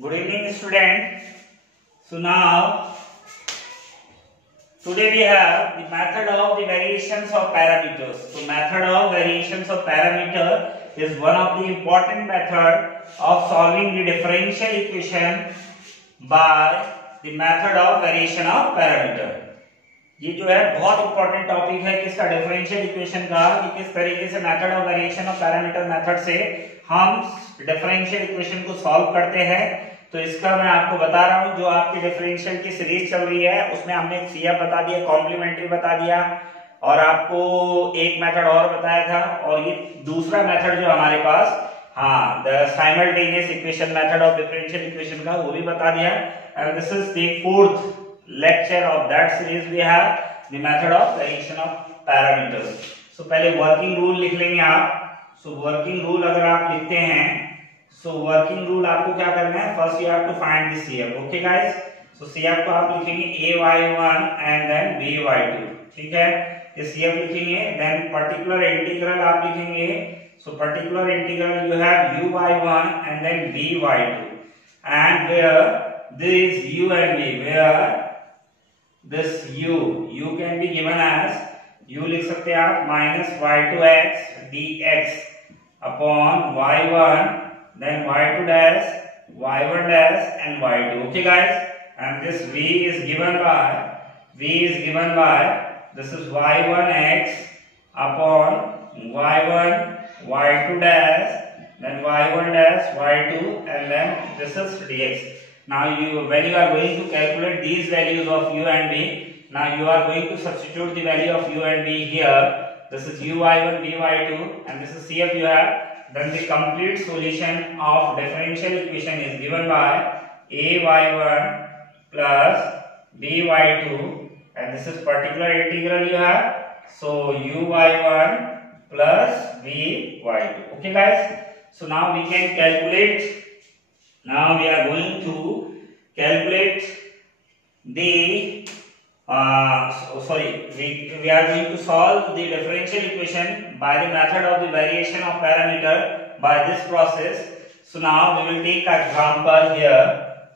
Good evening, student. So now, today we have the method of the variations of parameters. So method of variations of parameter is one of the important method of solving the differential equation by the method of variation of parameter. ये जो है बहुत important topic है किसका, differential equation का, कि किस तरीके से method of variation of parameter method से हम डिफरेंशियल इक्वेशन को सॉल्व करते हैं। तो इसका मैं आपको बता रहा हूं, जो आपकी डिफरेंशियल की सीरीज चल रही है उसमें हमने एक सीएफ बता दिया, कॉम्प्लीमेंट्री बता दिया और आपको एक मेथड और बताया था, और ये दूसरा मेथड जो हमारे पास the simultaneous equation method of differential equation का, वो भी बता दिया। And this is the fourth lecture of that series we have the method of variation of parameters. So पहले working rule लिख लेंगे आप। So working rule अगर आप लिखते हैं, so working rule आपको क्या करना है, first you have to find the CF. Okay guys, so CF को आप लिखेंगे ay1 and then by2, ठीक है। ये CF लिखेंगे, then particular integral आप लिखेंगे, so particular integral you have uy1 and then by2, and where this u and v, where this u can be given as, u लिख सकते हैं आप minus y2x dx upon y1 then y2 dash y1 dash and y2. Okay guys, and this v is given by this is y1x upon y1 y2 dash then y1 dash y2 and then this is dx. Now when you are going to calculate these values of u and v, now you are going to substitute the value of u and v here. This is uy1 by2 and this is CF you have. Then the complete solution of differential equation is given by ay1 plus by2 and this is particular integral you have. So uy1 plus by2. Okay guys, so now we can calculate. Now we are going to calculate the we are going to solve the differential equation by the method of the variation of parameter by this process. So now we will take an example here.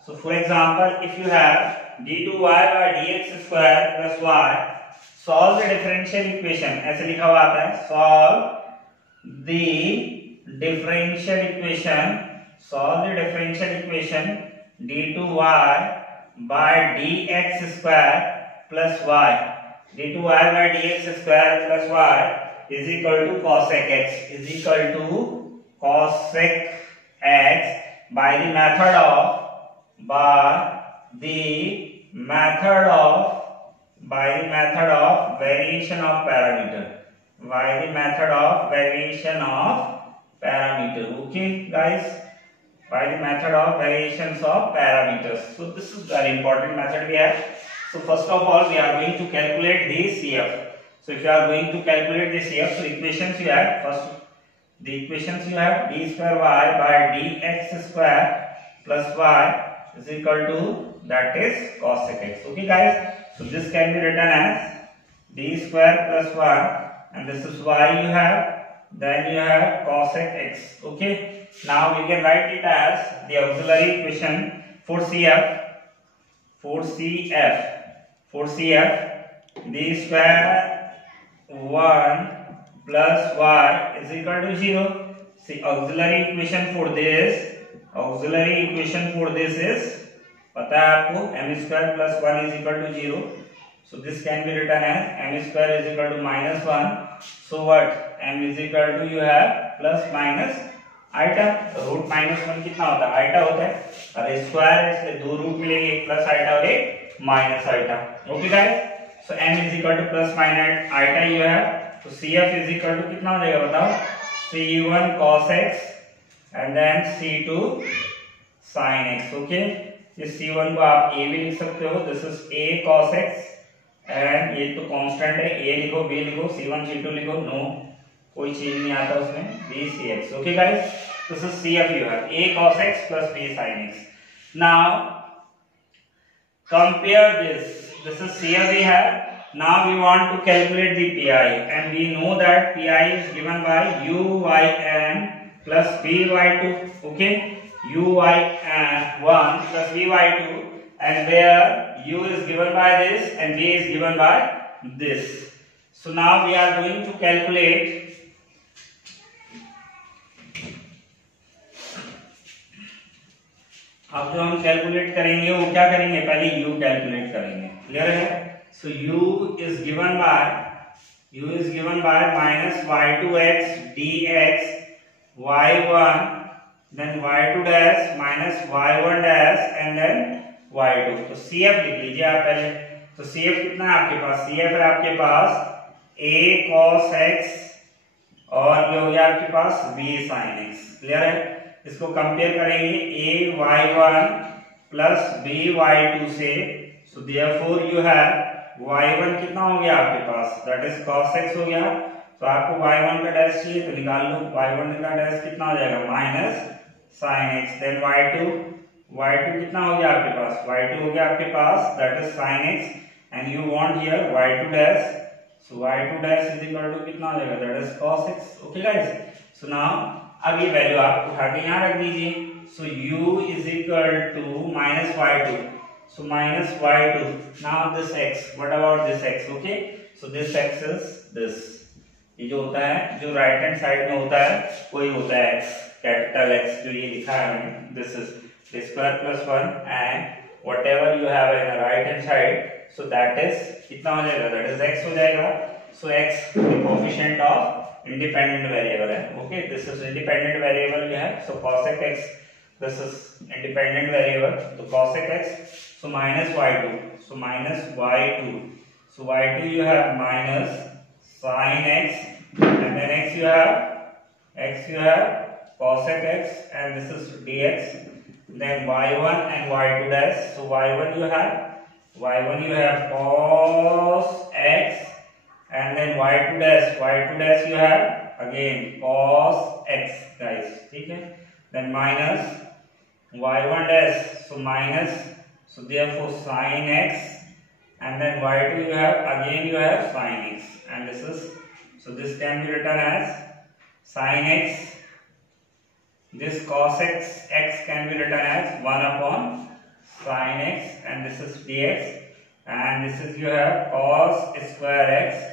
So for example, if you have d2y by dx square plus y, solve the differential equation. ऐसे लिखा हुआ आता है, solve the differential equation. Solve the differential equation d2y by dx square plus y. d2y by dx square plus y is equal to cosec x, is equal to cosec x by the method of variation of parameter. By the method of variation of parameter. Okay guys, by the method of variations of parameters. So this is very important method we have. So first of all we are going to calculate the CF. So if you are going to calculate the CF, so equations you have, first the equations you have d square y by dx square plus y is equal to, that is cosec x. Okay guys, so this can be written as d square plus 1 and this is y you have, then you have cosec x. Okay, now we can write it as the auxiliary equation for CF d square 1 plus y is equal to 0. See, auxiliary equation for this is, पता है आपको, m square plus 1 is equal to 0. So this can be written as m square is equal to minus 1. So what, m is equal to you have plus minus iota, root minus 1 कितना होता है, iota होता है, और square इसलिए दो root मिलेंगे, एक प्लस आइटा और एक minus iota. Okay guys, so m is equal to plus minus iota you है, तो cf इज इक्वल टू कितना हो जाएगा बताओ, c1 cos x and then c2 sin x. Okay, इस c1 को आप a भी लिख सकते हो, this is a cos x and ये तो कांस्टेंट है, a लिखो, b लिखो, c1 c2 लिखो, नो कोई चीज नहीं आता उसमें, b cx. Okay guys, this is CF you have, a cos x plus b sin x. Now compare this is CF we have. Now we want to calculate the PI and we know that PI is given by u y n plus b by 2. Okay, uy1 plus vy2, and where u is given by this and v is given by this. So now we are going to calculate अब जो हम calculate करेंगे वो क्या करेंगे, पहले u calculate करेंगे, clear है। सो u is given by minus y2x dx y1 then y2 dash minus y1 dash and then y2। तो cf लिख लीजिए आप पहले। तो cf कितना है आपके पास, cf है आपके पास a cos x और ये हो गया आपके पास b sin x, क्लियर है। इसको कंपेयर करेंगे a y1 plus b y2 से। So therefore you have y1 कितना हो गया आपके पास, दैट इज cos x हो गया। तो आपको y1 का डैश चाहिए तो निकाल लो, y1 का डैश कितना हो जाएगा minus sin x, then y2 कितना हो गया आपके पास, y2 हो गया आपके पास that is sin x and you want here y2 dash. So y2 dash is equal to कितना हो जाएगा, that is cos x। Okay guys, so now अब ये वैल्यू आप उठा के यहाँ रख दीजिए। So u is equal to minus y2, so minus y2, now this x, what about this x, okay. So this x is this, ये जो होता है जो राइट हैंड साइड में होता है वही होता है x, कैपिटल X जो ये लिखा है मैंने, this is square plus 1 and whatever you have in right hand side, so that is कितना हो जाएगा, दैट इज x हो जाएगा। सो x the coefficient of independent variable है, okay, this is independent variable you have, so cosec x, this is independent variable, so cosec x, so minus y2, so minus y2, so y2 you have minus sin x and then x you have cosec x and this is dx, then y1 and y2 dash, so y1 you have cos x and then y2 dash you have again cos x guys, ठीक है। then minus y1 dash, so minus, so therefore sin x and then y2 you have sin x and this is, so this can be written as sin x, this cos x can be written as 1 upon sin x and this is dx and this is you have cos square x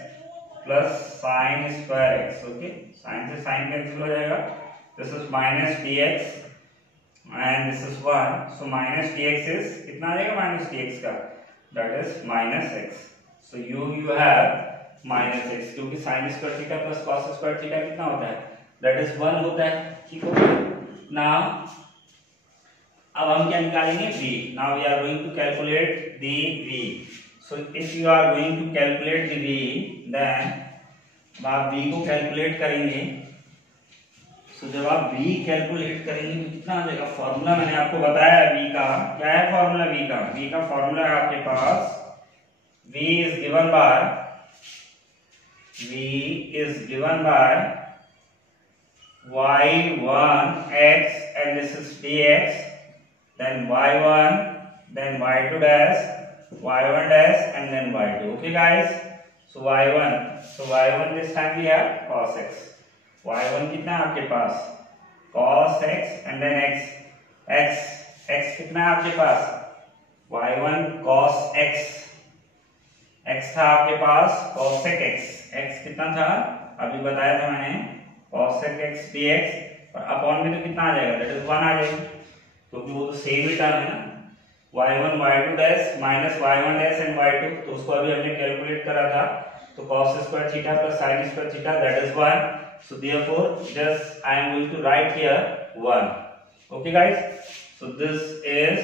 plus sine square x, okay, sine से sine cancel हो जाएगा, this is minus dx and this is 1, so minus dx is कितना आ जाएगा, minus dx का that is minus x, so you have minus x, क्योंकि sine square theta plus cos square theta कितना होता है, दैट इज 1 होता है, ठीक हो गया। नाउ अब हम क्या निकालेंगे, v, now we are going to calculate the v। So if you are going to calculate the v, then आप v को कैलकुलेट करेंगे। so जब आप v कैलकुलेट करेंगे तो कितना आ जाएगा, फॉर्मूला मैंने आपको बताया है v का, क्या है फॉर्मूला v का फॉर्मूला है आपके पास v is given by y1 x and this is dx, then y1 then y2 dash, y1 dash and then y2, okay guys। so y1 this time we have cos x, y1 कितना है आपके पास cos x and then x कितना है आपके पास, y1 cos x था आपके पास cosec x कितना था अभी बताया था मैंने, cosec x dx और अपॉन में तो कितना आ जाएगा, दैट इज 1 आ जाएगा, क्योंकि वो तो सेम ही टर्म है ना, y1 y2 dash minus y1 dash and y2, तो उसको अभी हमने कैलकुलेट करा था, तो cos square theta plus sin square theta that is 1, so therefore just I am going to write here 1, okay guys। so this is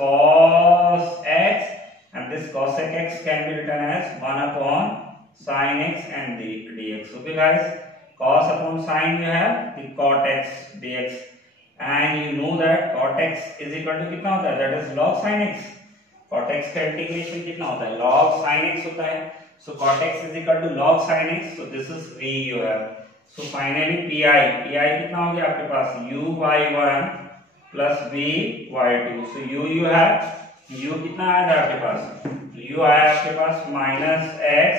cos x and this cosec x can be written as 1 upon sin x and dx, okay guys। cos upon sin you have the cot x dx and you know that cot x is equal to कितना होता है, that is log sin x, cot x का integration कितना होता है, log sin x होता है, so cot x is equal to log sin x, so this is v you have, so finally pi कितना हो गया आपके पास, u y1 plus v y2, so you have u कितना आया था आपके पास, u आया आपके पास minus x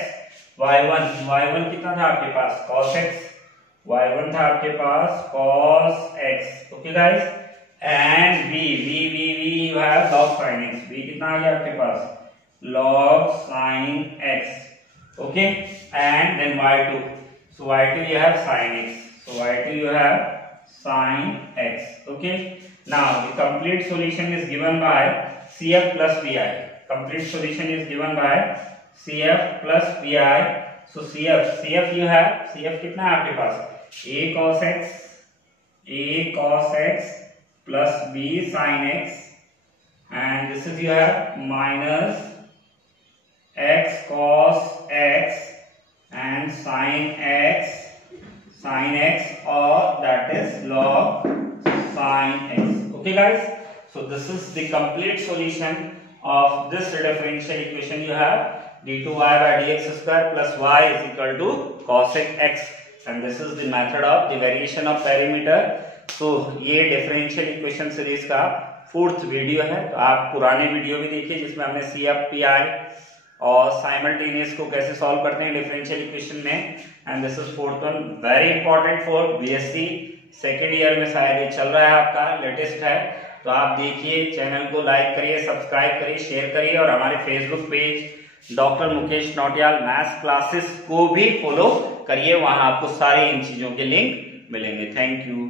y1 कितना था आपके पास cos x, y1 था आपके पास cos x, okay guys. And v you have log sin x, v कितना आ गया आपके पास log sin x, okay, and then y2, so y2 you have sin x, so y2 you have sin x, okay. Now the complete solution is given by CF plus VI. Complete solution is given by CF plus VI. So CF you have, CF कितना है आपके पास a cos x plus b sin x, and this is you have minus x cos x and sin x or that is log sin x. Okay guys, so this is the complete solution of this differential equation. You have d2y by dx square plus y is equal to cos x, and this is the method of the variation of perimeter. तो ये differential equation series का 4th video है, तो आप पुराने video भी देखिए जिसमें हमने CF PI और साइमल्टेनियस को कैसे सॉल्व करते हैं डिफरेंशियल इक्वेशन में, and this is 4th one, very important for BSc second year में शायद ये चल रहा है आपका, लेटेस्ट है, तो आप देखिए, चैनल को लाइक करिए, सब्सक्राइब करिए, शेयर करिए, और हमारे Facebook page doctor Mukesh Nautiyal maths classes को भी फॉलो करिए, वहां आपको सारी इन चीजों के लिंक मिलेंगे। Thank you.